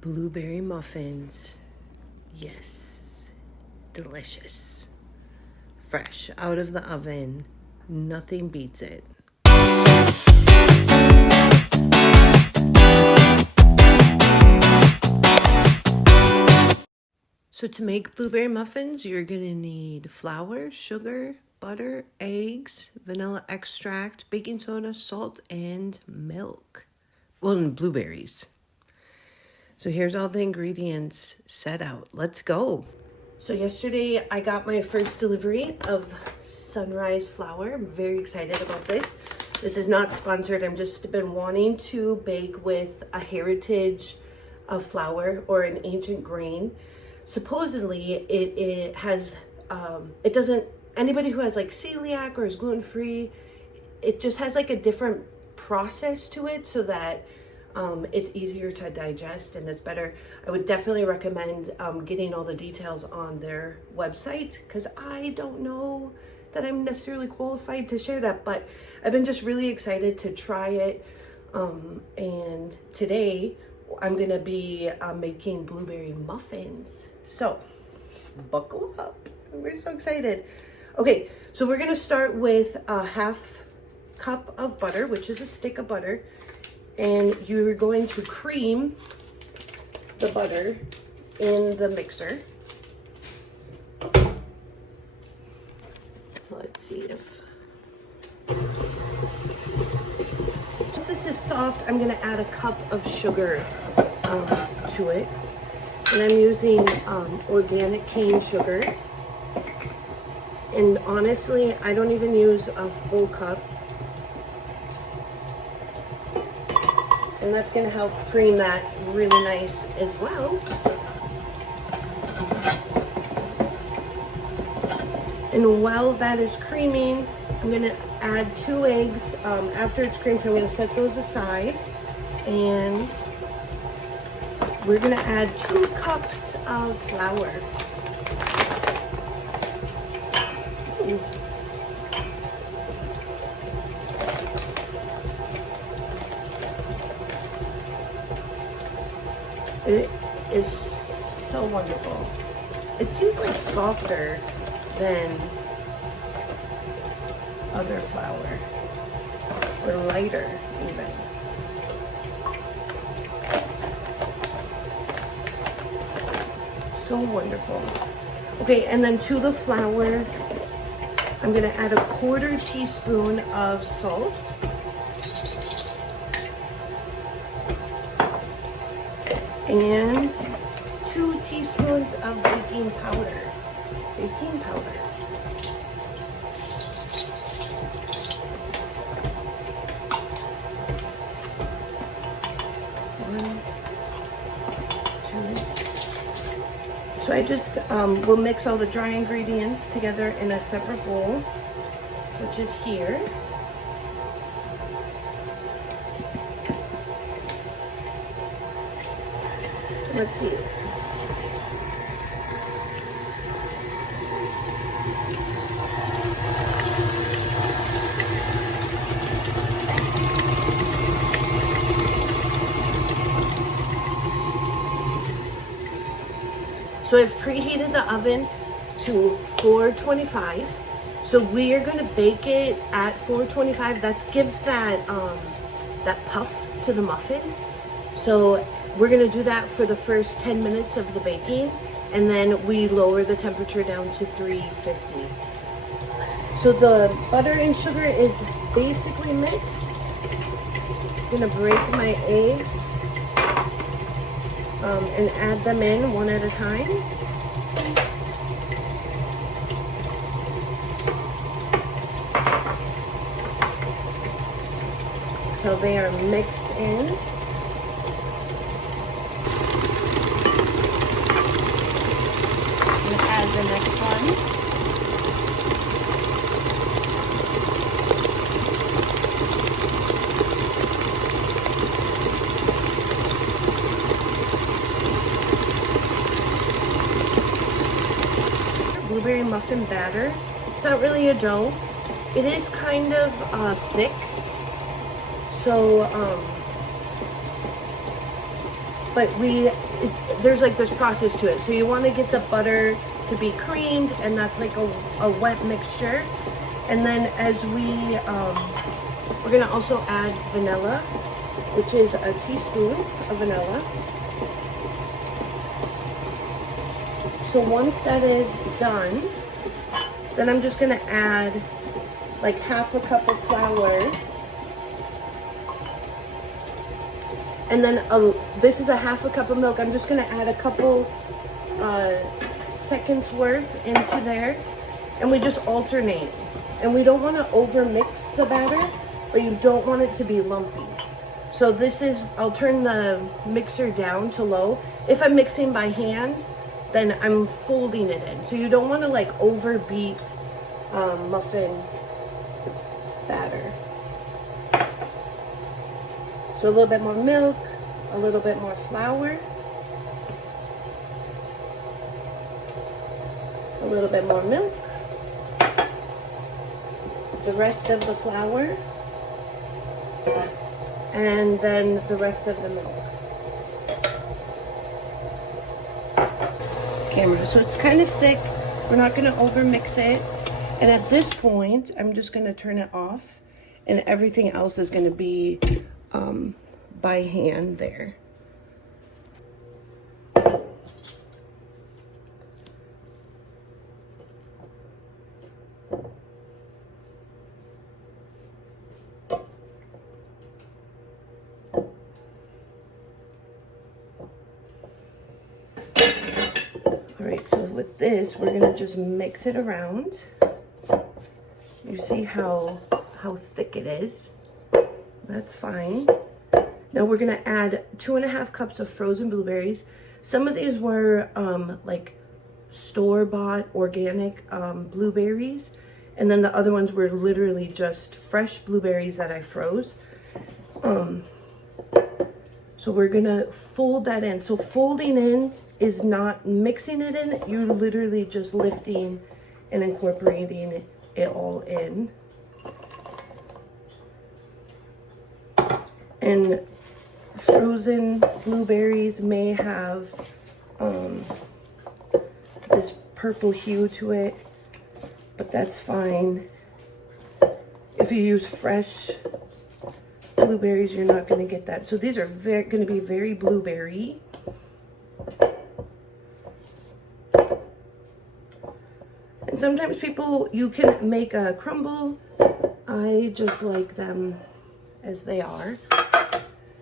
Blueberry muffins. Yes, delicious. Fresh out of the oven. Nothing beats it. So to make blueberry muffins, you're gonna need flour, sugar, butter, eggs, vanilla extract, baking soda, salt, and milk. Well, and blueberries. So here's all the ingredients set out. Let's go. So yesterday I got my first delivery of sunrise flour. I'm very excited about this. This is not sponsored. I'm just been wanting to bake with a heritage of flour or an ancient grain. Supposedly it has, it doesn't, anybody who has like celiac or is gluten-free, it just has like a different process to it so that it's easier to digest and it's better. I would definitely recommend getting all the details on their website because I don't know that I'm necessarily qualified to share that, but I've been just really excited to try it. And today I'm gonna be making blueberry muffins. So buckle up, we're so excited. Okay, so we're gonna start with a half cup of butter, which is a stick of butter. And you're going to cream the butter in the mixer. So let's see if... Once this is soft, I'm gonna add a cup of sugar to it. And I'm using organic cane sugar. And honestly, I don't even use a full cup. And that's going to help cream that really nice as well. And while that is creaming, I'm going to add 2 eggs. After it's creamed, I'm going to set those aside. And we're going to add 2 cups of flour. It is so wonderful. It seems like softer than other flour, or lighter even. It's so wonderful. Okay, and then to the flour, I'm gonna add a 1/4 teaspoon of salt. And 2 teaspoons of baking powder. Baking powder. One, 2. So I just will mix all the dry ingredients together in a separate bowl, which is here. Let's see. So I've preheated the oven to 425. So we are going to bake it at 425. That gives that that puff to the muffin. So we're going to do that for the first 10 minutes of the baking, and then we lower the temperature down to 350. So the butter and sugar is basically mixed. I'm going to break my eggs and add them in one at a time. So they are mixed in. The next one. Blueberry muffin batter. It's not really a dough. It is kind of thick. So but there's like this process to it. So you want to get the butter to be creamed, and that's like a wet mixture. And then as we're gonna also add vanilla, which is a teaspoon of vanilla. So once that is done, then I'm just gonna add like half a cup of flour. And then this is a half a cup of milk. I'm just gonna add a couple seconds worth into there. And we just alternate. And we don't wanna over mix the batter, but you don't want it to be lumpy. So I'll turn the mixer down to low. If I'm mixing by hand, then I'm folding it in. So you don't wanna like overbeat muffin batter. So a little bit more milk, a little bit more flour, a little bit more milk, the rest of the flour, and then the rest of the milk. Camera. So it's kind of thick. We're not going to over mix it. And at this point, I'm just going to turn it off, and everything else is going to be by hand there. All right, so with this, we're gonna just mix it around. You see how thick it is? That's fine. Now we're gonna add 2.5 cups of frozen blueberries. Some of these were like store-bought organic blueberries, and then the other ones were literally just fresh blueberries that I froze. So we're gonna fold that in. So folding in is not mixing it in, you're literally just lifting and incorporating it all in. And frozen blueberries may have this purple hue to it, but that's fine. If you use fresh blueberries, you're not going to get that. So these are going to be very blueberry. And sometimes you can make a crumble. I just like them as they are.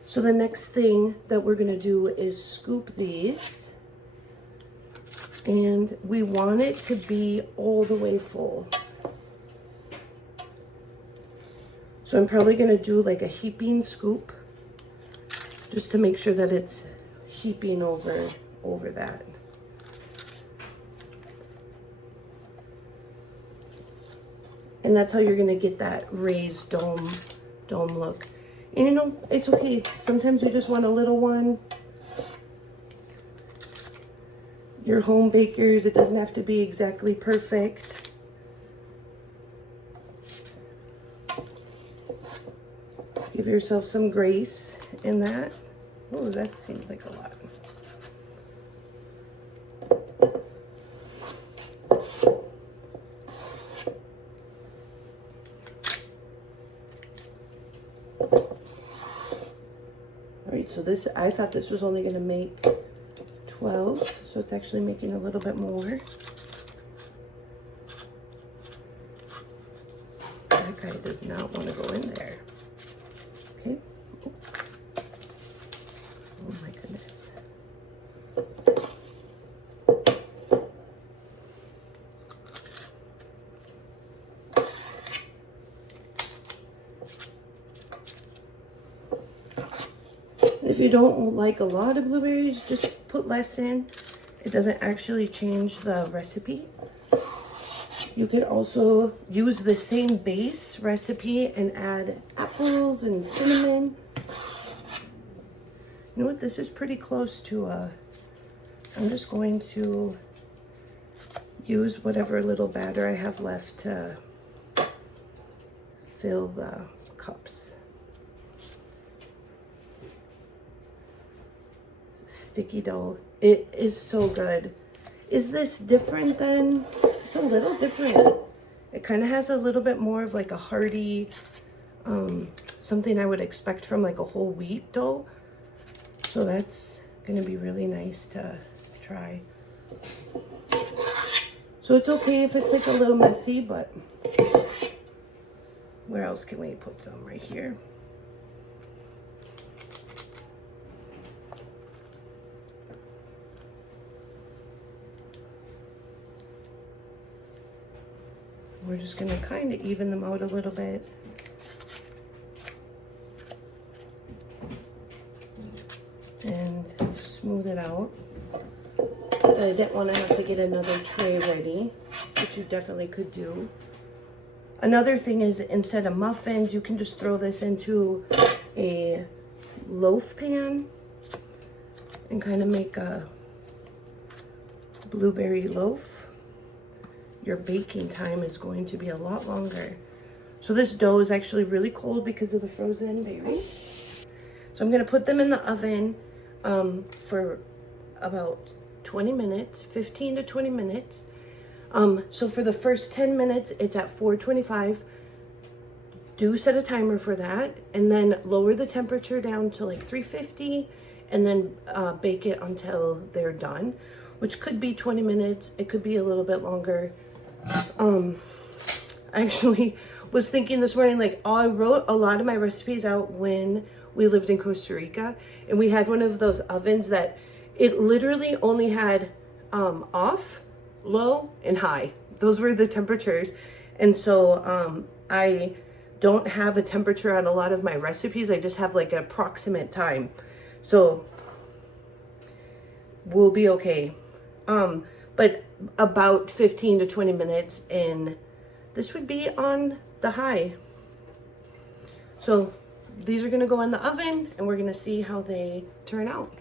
So the next thing that we're going to do is scoop these. And we want it to be all the way full. So I'm probably going to do like a heaping scoop, just to make sure that it's heaping over that. And that's how you're going to get that raised dome look. And you know, it's okay. Sometimes you just want a little one. Your home bakers, it doesn't have to be exactly perfect. Give yourself some grace in that. Oh, that seems like a lot. All right, so this, I thought this was only going to make 12, so it's actually making a little bit more. That guy does not want to go in there. Okay. Oh my goodness. If you don't like a lot of blueberries, just put less in. It doesn't actually change the recipe. You can also use the same base recipe and add apples and cinnamon. You know what? This is pretty close to I'm just going to use whatever little batter I have left to fill the cups. sticky dough. It is so good. Is this different than, it's a little different. It kind of has a little bit more of like a hearty, something I would expect from like a whole wheat dough. So that's gonna be really nice to try. So it's okay if it's like a little messy, but where else can we put some? Right here. We're just gonna kind of even them out a little bit. And smooth it out. But I didn't want to have to get another tray ready, which you definitely could do. Another thing is, instead of muffins, you can just throw this into a loaf pan and kind of make a blueberry loaf. Your baking time is going to be a lot longer. So this dough is actually really cold because of the frozen berries. So I'm gonna put them in the oven for about 20 minutes, 15 to 20 minutes. So for the first 10 minutes, it's at 425. Do set a timer for that, and then lower the temperature down to like 350, and then bake it until they're done, which could be 20 minutes. It could be a little bit longer. I actually was thinking this morning, like, I wrote a lot of my recipes out when we lived in Costa Rica, and we had one of those ovens that it literally only had off, low, and high. Those were the temperatures. And so I don't have a temperature on a lot of my recipes. I just have like an approximate time. So we'll be okay. But about 15 to 20 minutes, and this would be on the high. So these are gonna go in the oven, and we're gonna see how they turn out.